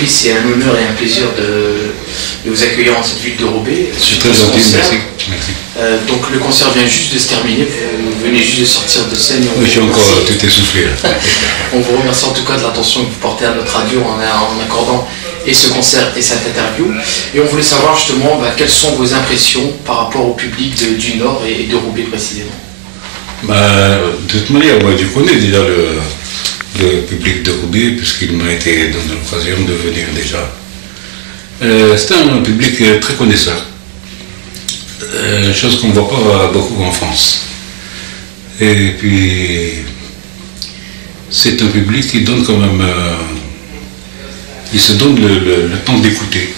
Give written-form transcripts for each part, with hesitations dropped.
Chabi, c'est un honneur et un plaisir de vous accueillir en cette ville de Roubaix. Je suis très gentil, merci. Donc le concert vient juste de se terminer, vous venez juste de sortir de scène. Oui, je suis encore tout essoufflé. On vous remercie en tout cas de l'attention que vous portez à notre radio en accordant et ce concert et cette interview. Et on voulait savoir justement quelles sont vos impressions par rapport au public du Nord et de Roubaix précisément. De toute manière, moi je connais déjà le public de Roubaix puisqu'il m'a été donné l'occasion de venir déjà. C'est un public très connaisseur, chose qu'on ne voit pas beaucoup en France. Et puis c'est un public qui donne quand même, il se donne le temps d'écouter.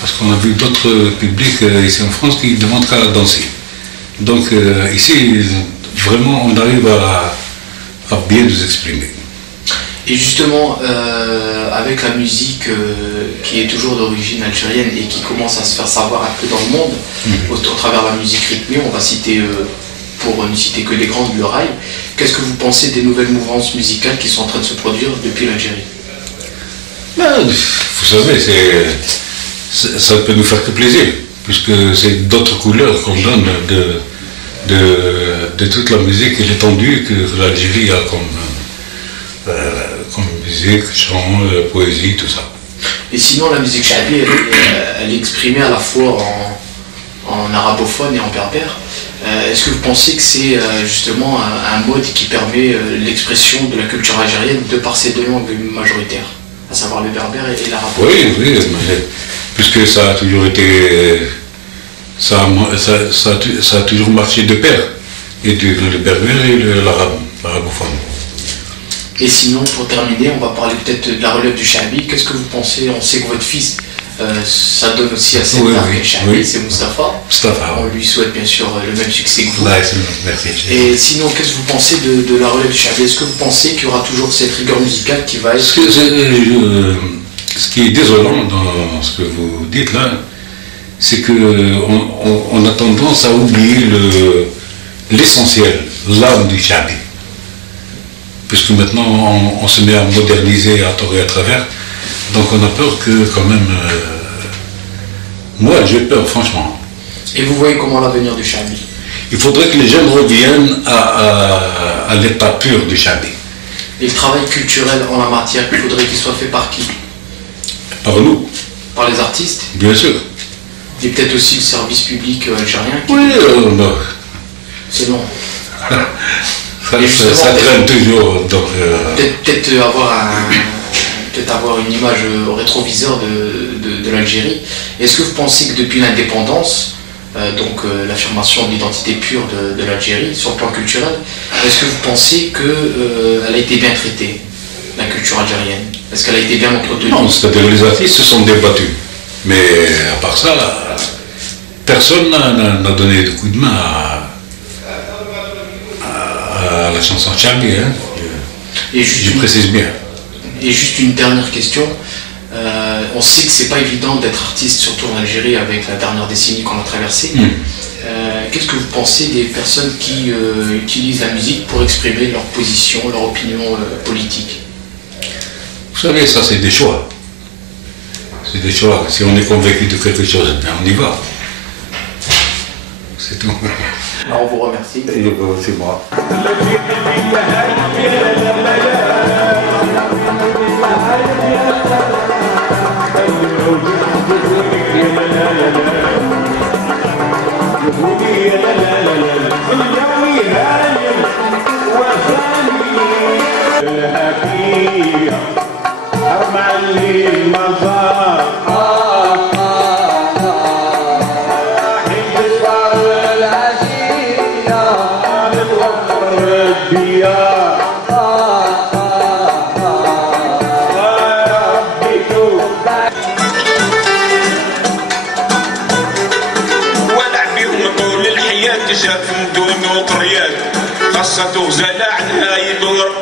Parce qu'on a vu d'autres publics ici en France qui ne demandent qu'à danser. Donc ici, vraiment, on arrive à bien nous exprimer. Et justement, avec la musique qui est toujours d'origine algérienne et qui commence à se faire savoir un peu dans le monde, au travers de la musique rythmée, on va citer, pour ne citer que les grandes, le rail. Qu'est-ce que vous pensez des nouvelles mouvances musicales qui sont en train de se produire depuis l'Algérie? Vous savez, ça peut nous faire que plaisir, puisque c'est d'autres couleurs qu'on donne de toute la musique et l'étendue que l'Algérie a comme musique, chant, poésie, tout ça. Et sinon, la musique chabi, elle est exprimée à la fois en arabophone et en berbère. Est-ce que vous pensez que c'est justement un mode qui permet l'expression de la culture algérienne de par ces deux langues majoritaires, à savoir le berbère et l'arabophone? Oui, puisque ça a toujours été... Ça a toujours marché de pair, et le berbère et l'arabophone. Et sinon, pour terminer, on va parler peut-être de la relève du chabi. Qu'est-ce que vous pensez? On sait que votre fils, ça donne aussi assez de chabi, c'est Moustapha. On lui souhaite bien sûr le même succès que vous. Merci. Et sinon, qu'est-ce que vous pensez de la relève du chabi? Est-ce que vous pensez qu'il y aura toujours cette rigueur musicale qui va être... Ce qui est désolant dans ce que vous dites là, c'est qu'on a tendance à oublier l'essentiel, l'âme du chabi. Puisque maintenant on se met à moderniser à tort et à travers, donc on a peur que quand même... moi j'ai peur franchement. Et vous voyez comment l'avenir du chabi? Il faudrait que les jeunes reviennent à l'état pur du chabi. Et le travail culturel en la matière, il faudrait qu'il soit fait par qui? Par nous. Par les artistes? Bien sûr. Et peut-être aussi le service public algérien qui... Oui, non. C'est long. Ça traîne toujours. Peut-être avoir une image au rétroviseur de l'Algérie. Est-ce que vous pensez que depuis l'indépendance, l'affirmation de l'identité pure de l'Algérie sur le plan culturel, est-ce que vous pensez qu'elle a été bien traitée, la culture algérienne? Est-ce qu'elle a été bien entretenue? Non, c'est-à-dire les artistes se sont débattus. Mais à part ça, personne n'a donné de coup de main à la chanson chabi, hein. Je précise bien. Et juste une dernière question. On sait que c'est pas évident d'être artiste, surtout en Algérie, avec la dernière décennie qu'on a traversée. Qu'est-ce que vous pensez des personnes qui utilisent la musique pour exprimer leur position, leur opinion politique? Vous savez, ça c'est des choix. C'est des choix. Si on est convaincu de quelque chose, on y va. C'est tout. Alors on vous remercie. C'est moi. شاف مدن وقريات خاصة تغزل عنها يدور